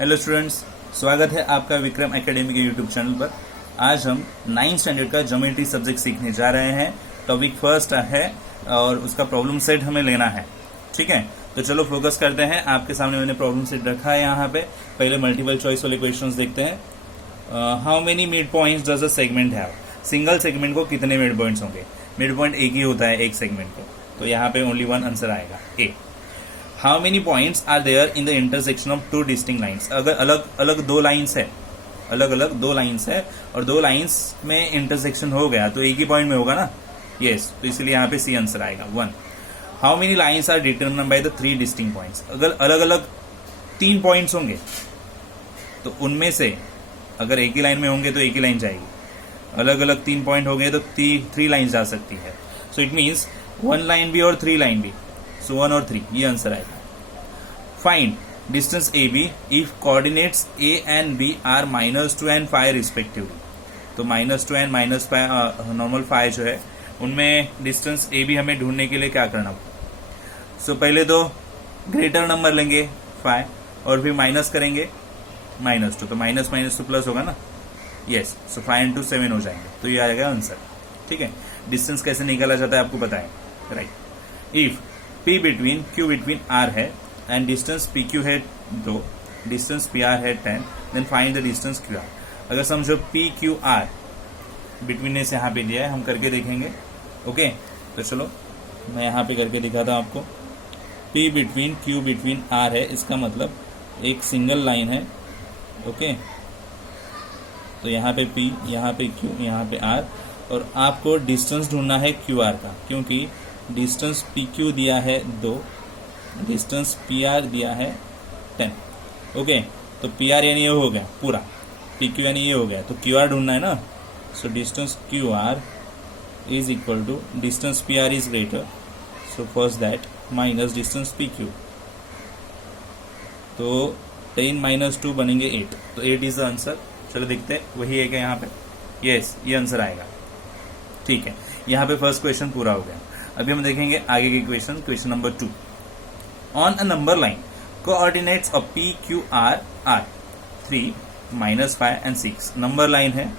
Hello students, स्वागत है आपका विक्रम एकेडमी के यूट्यूब चैनल पर। आज हम 9th स्टैंडर्ड का ज्योमेट्री सब्जेक्ट सीखने जा रहे हैं। टॉपिक फर्स्ट है और उसका प्रॉब्लम सेट हमें लेना है। ठीक है, तो चलो फोकस करते हैं। आपके सामने मैंने प्रॉब्लम सेट रखा है यहाँ पे। पहले मल्टीपल चॉइस वाले क्वेश्चंस देखते हैं। How many mid points does a segment have? Single segment को कितने मिड पॉइंट्स होंगे? मिड पॉइंट एक ही होता है एक सेगमेंट को, तो यहाँ पे ओनली वन आंसर आएगा A. How many points are there in the intersection of two distinct lines? अगर अलग अलग दो लाइन्स है और दो लाइन्स में इंटरसेक्शन हो गया तो एक ही पॉइंट में होगा ना। यस, तो इसलिए यहाँ पे सी आंसर आएगा 1। How many lines are determined by the 3 distinct points? अगर अलग अलग 3 पॉइंट्स होंगे तो उनमें से अगर एक ही लाइन में होंगे तो एक ही लाइन जाएगी, अलग अलग 3 पॉइंट हो गए तो 3 लाइन जा सकती है। सो इट मीन्स 1 लाइन भी और 3 लाइन भी, सो 1 और 3 ये आंसर आएगा। Find distance A B if coordinates A and B are -2 and 5 respectively. तो -2 and -5 नॉर्मल 5 जो है उनमें डिस्टेंस ए बी हमें ढूंढने के लिए क्या करना? सो पहले तो ग्रेटर नंबर लेंगे 5 और फिर माइनस करेंगे -2, तो माइनस टू प्लस होगा ना। यस, सो 5 into 7 हो जाएंगे, तो ये आएगा आंसर। ठीक है, डिस्टेंस कैसे निकाला जाता है आपको पता है, right. If P between Q between R है एंड डिस्टेंस PQ है 2, डिस्टेंस PR है 10, then find the distance QR। अगर समझो PQR बिटवीन से यहाँ पे दिया है, हम करके देखेंगे। ओके, तो चलो मैं यहाँ पे करके दिखाता हूँ आपको। P between Q between R है, इसका मतलब एक सिंगल लाइन है। ओके, तो यहाँ पे P, यहाँ पे Q, यहाँ पे R, और आपको डिस्टेंस ढूंढना है QR का, क्योंकि डिस्टेंस PQ दिया है 2, डिस्टेंस PR दिया है 10। ओके, तो PR यानी ये हो गया पूरा, PQ यानी ये हो गया, तो QR ढूंढना है ना। So distance QR is equal to distance PR is greater, so first that minus distance PQ। तो 10 - 2 बनेंगे 8, तो 8 इज द आंसर। चलो देखते हैं, वही है क्या यहाँ पे? यस, ये आंसर आएगा। ठीक है, यहाँ पे फर्स्ट क्वेश्चन पूरा हो गया। अभी हम देखेंगे आगे के question number 2। On a number line coordinates of P Q R are 3, -5 and 6। Number line है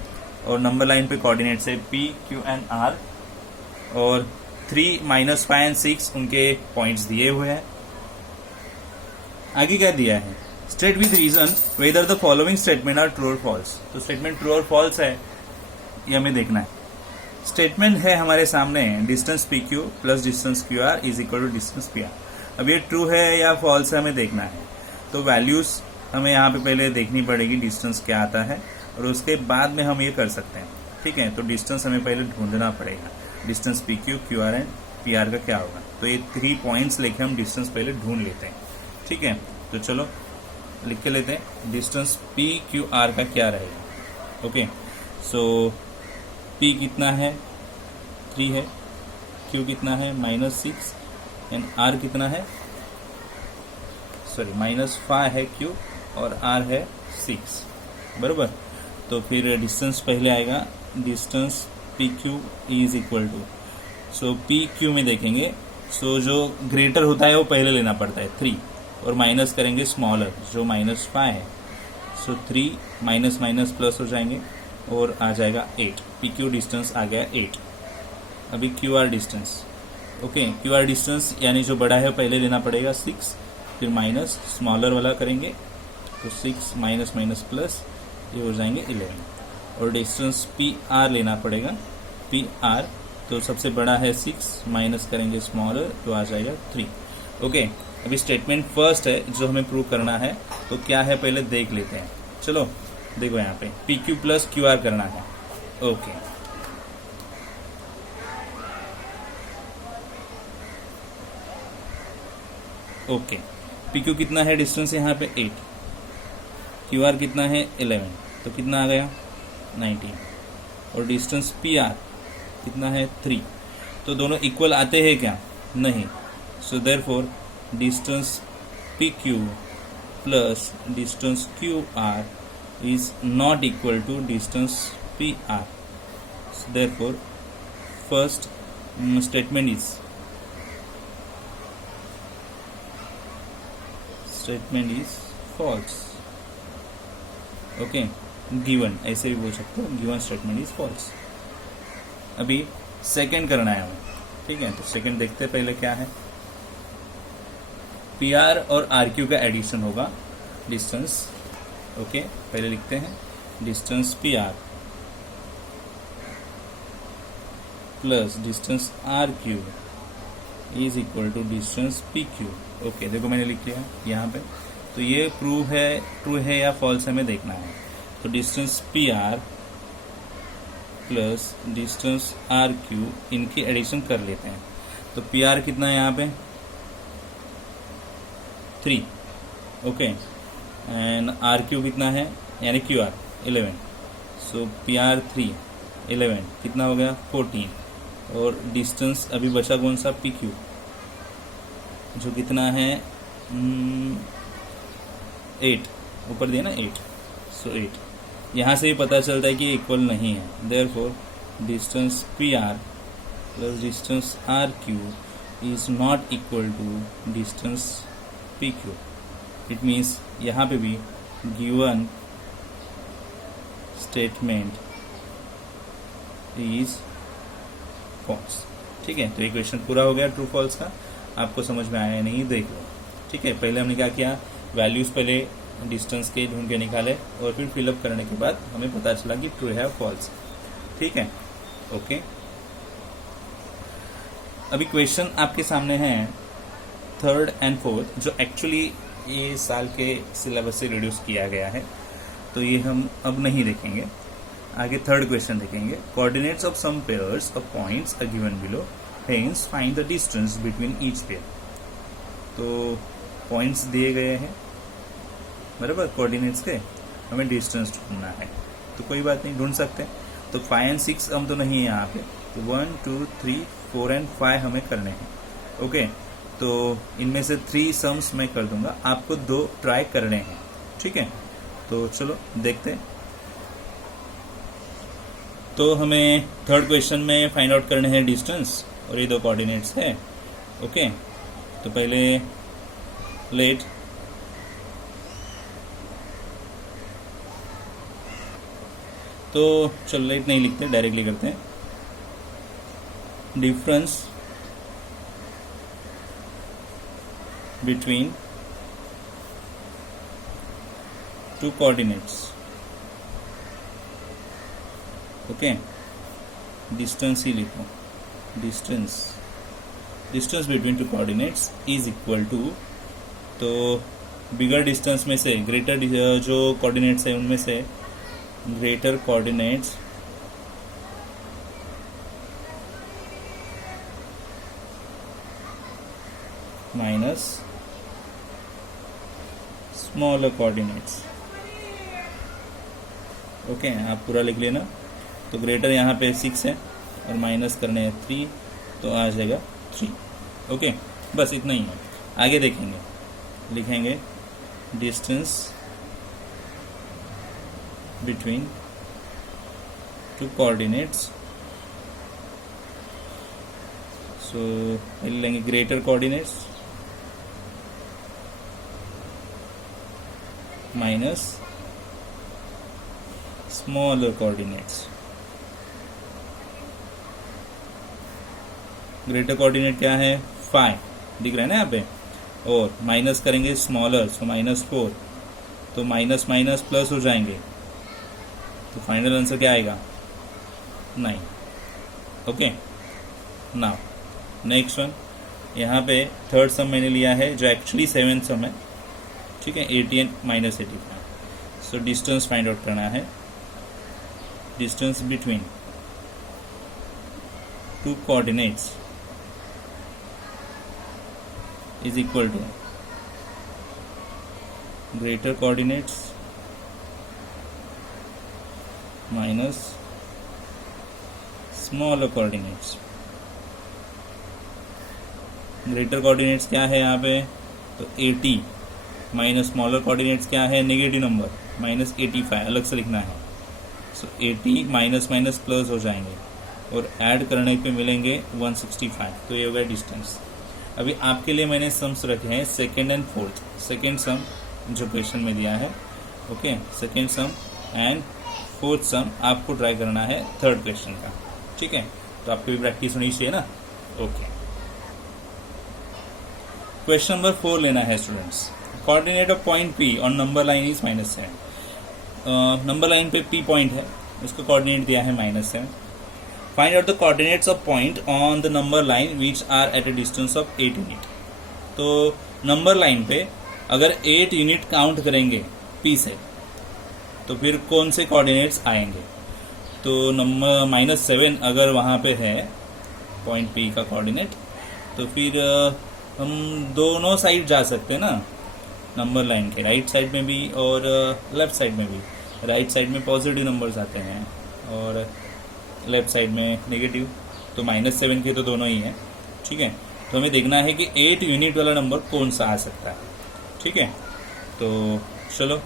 और नंबर लाइन पे कोऑर्डिनेट्स है P Q and R, और 3, -5 and 6 उनके पॉइंट्स दिए हुए हैं। आगे क्या दिया है? State with reason whether the following statement are true और फॉल्स। तो स्टेटमेंट ट्रू और फॉल्स है ये हमें देखना है। स्टेटमेंट है हमारे सामने, distance PQ plus distance QR is equal to distance PR। अब ये ट्रू है या फॉल्स है हमें देखना है, तो वैल्यूज हमें यहाँ पे पहले देखनी पड़ेगी, डिस्टेंस क्या आता है, और उसके बाद में हम ये कर सकते हैं। ठीक है, तो डिस्टेंस हमें पहले ढूंढना पड़ेगा, distance PQ QR and PR का क्या होगा। तो ये 3 पॉइंट्स लेके हम डिस्टेंस पहले ढूंढ लेते हैं। ठीक है, तो चलो लिख के लेते हैं, डिस्टेंस PQR का क्या रहेगा। ओके, सो P कितना है? 3 है, Q कितना है? -6, एंड R कितना है? सॉरी, -5 है Q और R है 6, बरोबर। तो फिर डिस्टेंस पहले आएगा, distance PQ is equal to, so PQ में देखेंगे, सो जो ग्रेटर होता है वो पहले लेना पड़ता है 3, और माइनस करेंगे स्मॉलर जो -5 है, सो 3 माइनस प्लस हो जाएंगे और आ जाएगा 8। PQ डिस्टेंस आ गया 8। अभी QR distance, okay, QR distance यानी जो बड़ा है पहले लेना पड़ेगा 6, फिर माइनस स्मॉलर वाला करेंगे, तो 6 माइनस प्लस ये हो जाएंगे 11, और डिस्टेंस PR लेना पड़ेगा, PR तो सबसे बड़ा है 6, माइनस करेंगे स्मॉलर तो आ जाएगा 3। ओके, अभी स्टेटमेंट फर्स्ट है जो हमें प्रूव करना है, तो क्या है पहले देख लेते हैं। चलो देखो यहाँ पे PQ प्लस QR करना है। ओके, ओके, PQ कितना है डिस्टेंस यहाँ पे 8, QR कितना है 11, तो कितना आ गया 19, और डिस्टेंस PR कितना है 3। तो दोनों इक्वल आते हैं क्या? नहीं। So therefore distance PQ plus distance QR is not equal to distance PR. So therefore first statement is false. Okay, given ऐसे भी बोल सकते हो, गिवन स्टेटमेंट इज फॉल्स। अभी सेकंड करना है हमें, ठीक है। तो सेकंड देखते हैं पहले क्या है। पी आर और आर क्यू का एडिशन होगा, डिस्टेंस। ओके, पहले लिखते हैं distance P R plus distance R Q is equal to distance P Q. Okay, देखो मैंने लिख लिया यहाँ पे। तो ये ट्रू है या फॉल्स हमें देखना है। तो distance P R plus distance R Q, इनकी एडिशन कर लेते हैं। तो पी आर कितना है यहाँ पे 3, ओके, एंड आर क्यू कितना है यानी क्यू आर 11। सो पी आर 3 11 कितना हो गया 14, और डिस्टेंस अभी बचा कौन सा पी क्यू, जो कितना है 8, ऊपर दिया ना 8। सो 8 यहाँ से भी पता चलता है कि इक्वल नहीं है। Therefore distance P R plus distance R Q is not equal to distance P Q. It means यहाँ पे भी गिवन स्टेटमेंट इज फॉल्स। ठीक है, तो ये क्वेश्चन पूरा हो गया ट्रू फॉल्स का। आपको समझ में आया या नहीं देख लो। ठीक है, पहले हमने क्या किया, वैल्यूज पहले डिस्टेंस के ढूंढ के निकाले और फिर फिलअप करने के बाद हमें पता चला कि ट्रू है फॉल्स। ठीक है, ओके। अभी क्वेश्चन आपके सामने है थर्ड एंड फोर्थ, जो एक्चुअली ये साल के सिलेबस से रिड्यूस किया गया है, तो ये हम अब नहीं देखेंगे। आगे थर्ड क्वेश्चन देखेंगे। Coordinates of some pairs of points are given below, hence find the distance between each pair. तो पॉइंट्स दिए गए हैं बराबर, कोऑर्डिनेट्स के, हमें डिस्टेंस ढूंढना है। तो कोई बात नहीं, ढूंढ सकते हैं। तो 5 और 6 हम तो नहीं है यहाँ पे, तो 1 2 3 4 और 5 हमें करने हैं। ओके, तो इनमें से 3 सम्स मैं कर दूंगा, आपको 2 ट्राई करने हैं। ठीक है, तो चलो देखते हैं। तो हमें थर्ड क्वेश्चन में फाइंड आउट करने हैं डिस्टेंस, और ये 2 कोऑर्डिनेट्स है। ओके, तो पहले लेट तो चलो लेट नहीं लिखते, डायरेक्टली करते हैं। Difference between 2 coordinates. Okay, distance ही लिखो, distance between 2 coordinates is equal to, तो बिगर डिस्टेंस में से ग्रेटर जो कोऑर्डिनेट्स है उनमें से greater coordinates minus smaller coordinates. Okay, आप पूरा लिख लेना। तो ग्रेटर यहाँ पे 6 है और माइनस करने हैं 3, तो आ जाएगा 3। ओके, बस इतना ही है। आगे देखेंगे, लिखेंगे डिस्टेंस बिटवीन 2 कोऑर्डिनेट्स। सो पहले लेंगे greater coordinates minus smaller coordinates. Greater coordinate क्या है 5, दिख रहा है ना यहाँ पे, और माइनस करेंगे स्मॉलर, सो -4, तो माइनस माइनस प्लस हो जाएंगे, तो फाइनल आंसर क्या आएगा 9। ओके, नाउ नेक्स्ट वन, यहाँ पे थर्ड सम मैंने लिया है जो एक्चुअली 7th सम है। ठीक है, 80 and -85। So distance find out करना है, distance between 2 coordinates is equal to greater coordinates minus smaller coordinates। Greater coordinates क्या है यहाँ पे, तो 80 माइनस स्मॉलर कोऑर्डिनेट्स क्या है नेगेटिव नंबर -85, अलग से लिखना है। सो 80 माइनस माइनस प्लस हो जाएंगे और ऐड करने पे मिलेंगे 165, तो ये हो गया डिस्टेंस। अभी आपके लिए मैंने सम्स रखे हैं second and fourth. Second sum जो क्वेश्चन में दिया है, okay, second sum and fourth sum आपको ट्राई करना है थर्ड क्वेश्चन का, ठीक है। तो आपकी भी प्रैक्टिस होनी चाहिए ना। ओके, क्वेश्चन नंबर 4 लेना है students. Coordinate of point P on number line is -7। Number line पे P पॉइंट है, उसका कोऑर्डिनेट दिया है -7। Find out the coordinates of point on the number line which are at a distance of 8 unit. तो number line पे अगर 8 unit count करेंगे P से तो फिर कौन से कोऑर्डिनेट्स आएंगे। तो नंबर -7 अगर वहाँ पे है पॉइंट P का कोऑर्डिनेट, तो फिर हम दोनों साइड जा सकते हैं ना, नंबर लाइन के राइट साइड में भी और लेफ्ट साइड में भी। राइट साइड में पॉजिटिव नंबर्स आते हैं और लेफ्ट साइड में नेगेटिव, तो -7 के तो दोनों ही हैं, ठीक है। तो हमें देखना है कि 8 यूनिट वाला नंबर कौन सा आ सकता है, ठीक है। तो चलो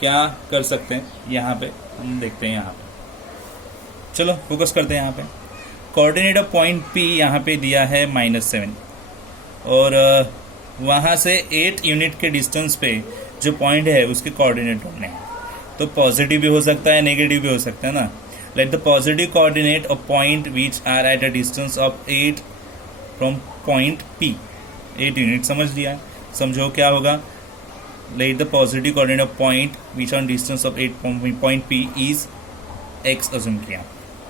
क्या कर सकते हैं यहाँ पे, हम देखते हैं यहाँ पे। चलो फोकस करते हैं यहाँ पे। कोऑर्डिनेट ऑफ पॉइंट P यहाँ पे दिया है -7 और वहाँ से 8 यूनिट के डिस्टेंस पे जो पॉइंट है उसके कोऑर्डिनेट ढूंढने हैं। तो पॉजिटिव भी हो सकता है, नेगेटिव भी हो सकता है ना। Let the positive coordinate of point which are at a distance of 8 from point P। 8 unit समझ लिया, समझो क्या होगा। Let the positive coordinate of point which on distance of 8 from point P is x assume किया,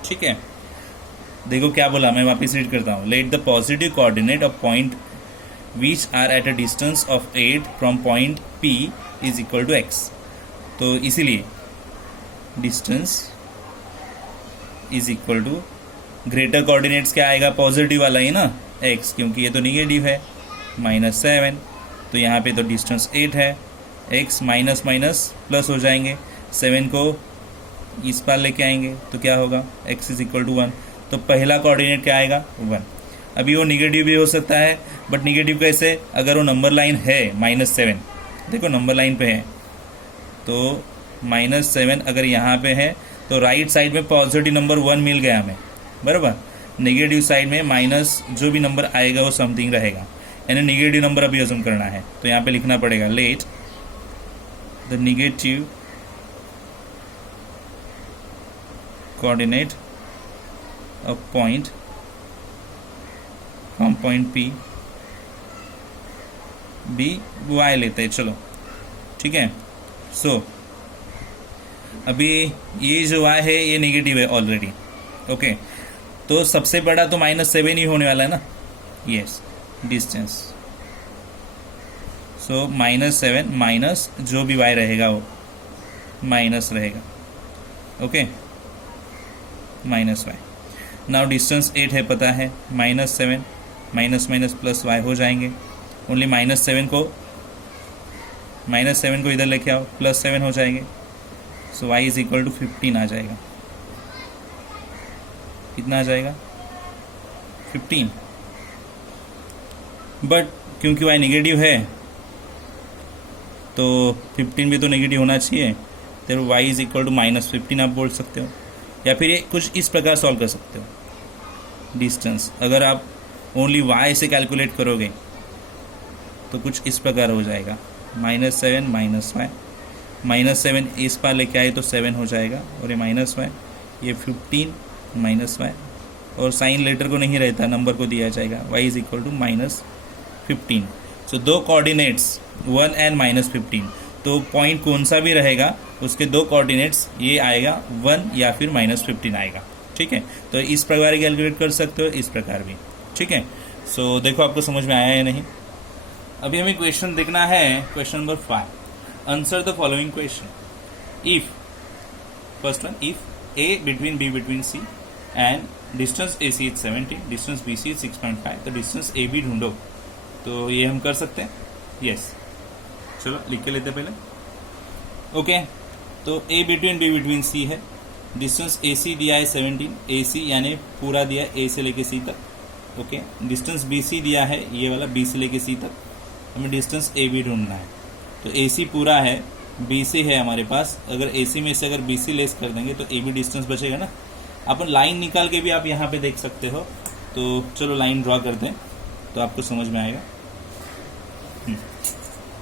ठीक है। देखो क्या बोला, मैं वापस रीड करता हूँ। Let the positive coordinate of point which are at a distance of 8 from point P is equal to x। तो इसीलिए distance is equal to greater coordinates क्या आएगा, पॉजिटिव वाला ही ना, x, क्योंकि ये तो निगेटिव है -7। तो यहाँ पे तो डिस्टेंस 8 है, x माइनस माइनस प्लस हो जाएंगे, 7 को इस पार लेके आएंगे तो क्या होगा, x इज इक्वल टू 1। तो पहला कोऑर्डिनेट क्या आएगा, 1। अभी वो निगेटिव भी हो सकता है, बट निगेटिव कैसे, अगर वो नंबर लाइन है -7, देखो नंबर लाइन पे है तो -7 अगर यहाँ पे है तो राइट साइड में पॉजिटिव नंबर 1 मिल गया हमें, बराबर। नेगेटिव साइड में माइनस जो भी नंबर आएगा वो समथिंग रहेगा, यानी नेगेटिव नंबर अभी अज्यूम करना है। तो यहाँ पे लिखना पड़ेगा let the negative coordinate of point from point P be y लेते हैं, चलो ठीक है। सो अभी ये जो y है ये नेगेटिव है ऑलरेडी, ओके। तो सबसे बड़ा तो -7 ही होने वाला है ना, यस, डिस्टेंस। सो -7 माइनस जो भी y रहेगा वो माइनस रहेगा, ओके, -y। नाउ डिस्टेंस 8 है पता है, -7 माइनस माइनस प्लस y हो जाएंगे। ओनली -7 को इधर लेके आओ, +7 हो जाएंगे। सो y इज इक्वल टू 15 आ जाएगा। कितना आ जाएगा, 15। बट क्योंकि y नेगेटिव है तो 15 भी तो नेगेटिव होना चाहिए, तो y इज इक्वल टू -15 आप बोल सकते हो, या फिर ये कुछ इस प्रकार सॉल्व कर सकते हो। डिस्टेंस अगर आप ओनली y से कैलकुलेट करोगे तो कुछ इस प्रकार हो जाएगा, -7 माइनस y, -7 इस पार लेके आए तो 7 हो जाएगा, और ये -y, ये 15 -y, और साइन लेटर को नहीं रहता, नंबर को दिया जाएगा, y इज इक्वल टू -15। सो दो कोऑर्डिनेट्स 1 एंड -15, तो पॉइंट कौन सा भी रहेगा उसके दो कोऑर्डिनेट्स ये आएगा 1 या फिर -15 आएगा, ठीक है। तो इस प्रकार कैलकुलेट कर सकते हो, इस प्रकार भी, ठीक है। सो देखो आपको समझ में आया या नहीं। अभी हमें क्वेश्चन देखना है, question number 5। Answer the following question. If first one, if a between b between c and distance AC is 70, distance BC is 6.5, तो डिस्टेंस AB ढूंढो। तो ये हम कर सकते हैं, यस। चलो लिख के लेते पहले, ओके। तो a between b between c है, डिस्टेंस AC दिया है 17, AC यानी पूरा दिया A से लेके C तक, ओके। डिस्टेंस BC दिया है ये वाला B से लेके C तक, हमें डिस्टेंस AB ढूंढना है। तो AC पूरा है, BC है हमारे पास, अगर AC में से अगर BC लेस कर देंगे तो AB डिस्टेंस बचेगा ना। अपन लाइन निकाल के भी आप यहाँ पे देख सकते हो, तो चलो लाइन ड्रॉ करते हैं तो आपको समझ में आएगा।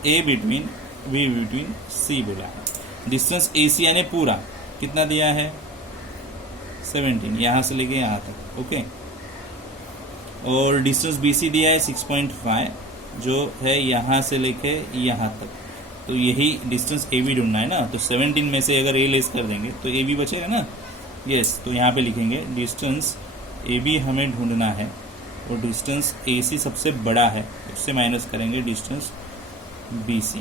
A between B between C बोला है, डिस्टेंस AC यानी पूरा, कितना दिया है 17, यहाँ से लेके यहाँ तक। ओके, और डिस्टेंस BC दिया है 6.5, जो है यहाँ से लेके यहाँ तक। तो यही डिस्टेंस AB ढूंढना है ना, तो 17 में से अगर A लेस कर देंगे तो AB बचेगा ना। यस, तो यहाँ पे लिखेंगे डिस्टेंस AB हमें ढूंढना है, और डिस्टेंस AC सबसे बड़ा है, उससे माइनस करेंगे डिस्टेंस BC।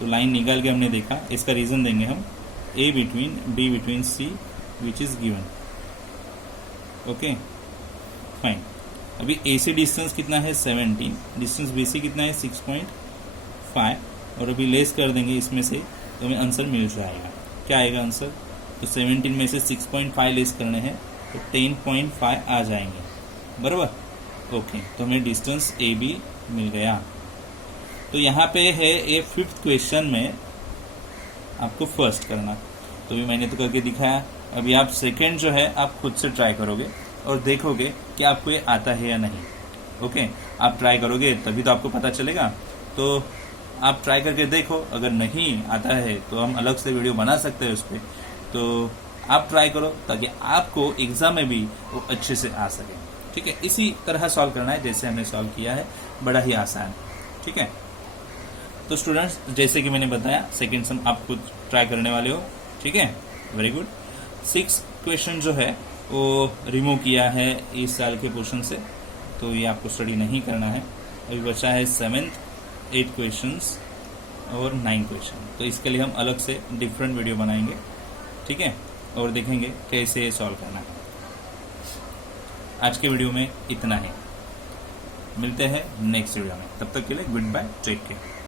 तो लाइन निकाल के हमने देखा, इसका रीज़न देंगे हम A between B between C which is given. Okay fine. अभी AC डिस्टेंस कितना है 17, डिस्टेंस BC कितना है 6.5, और अभी लेस कर देंगे इसमें से तो हमें आंसर मिल जाएगा। क्या आएगा आंसर? तो 17 में से 6.5 लेस करने हैं तो 10.5 आ जाएंगे, बराबर। ओके, तो हमें डिस्टेंस AB मिल गया। तो यहाँ पे है ये 5th क्वेश्चन में आपको फर्स्ट करना, तो भी मैंने तो करके दिखाया। अभी आप सेकेंड जो है आप खुद से ट्राई करोगे और देखोगे कि आपको ये आता है या नहीं। ओके, आप ट्राई करोगे तभी तो आपको पता चलेगा। तो आप ट्राई करके देखो, अगर नहीं आता है तो हम अलग से वीडियो बना सकते हैं उस पर। तो आप ट्राई करो ताकि आपको एग्जाम में भी वो अच्छे से आ सके। ठीक है, इसी तरह सॉल्व करना है जैसे हमने सॉल्व किया है, बड़ा ही आसान। ठीक है, तो स्टूडेंट्स जैसे कि मैंने बताया सेकेंड सम आप खुद ट्राई करने वाले हो। ठीक है, वेरी गुड। 6 क्वेश्चन जो है वो रिमूव किया है इस साल के पोर्शन से, तो ये आपको स्टडी नहीं करना है। अभी बचा है 7th 8 क्वेश्चंस और 9 क्वेश्चन, तो इसके लिए हम अलग से डिफरेंट वीडियो बनाएंगे। ठीक है, और देखेंगे कैसे सॉल्व करना है। आज के वीडियो में इतना है, मिलते हैं नेक्स्ट वीडियो में। तब तक के लिए गुड बाय, टेक केयर।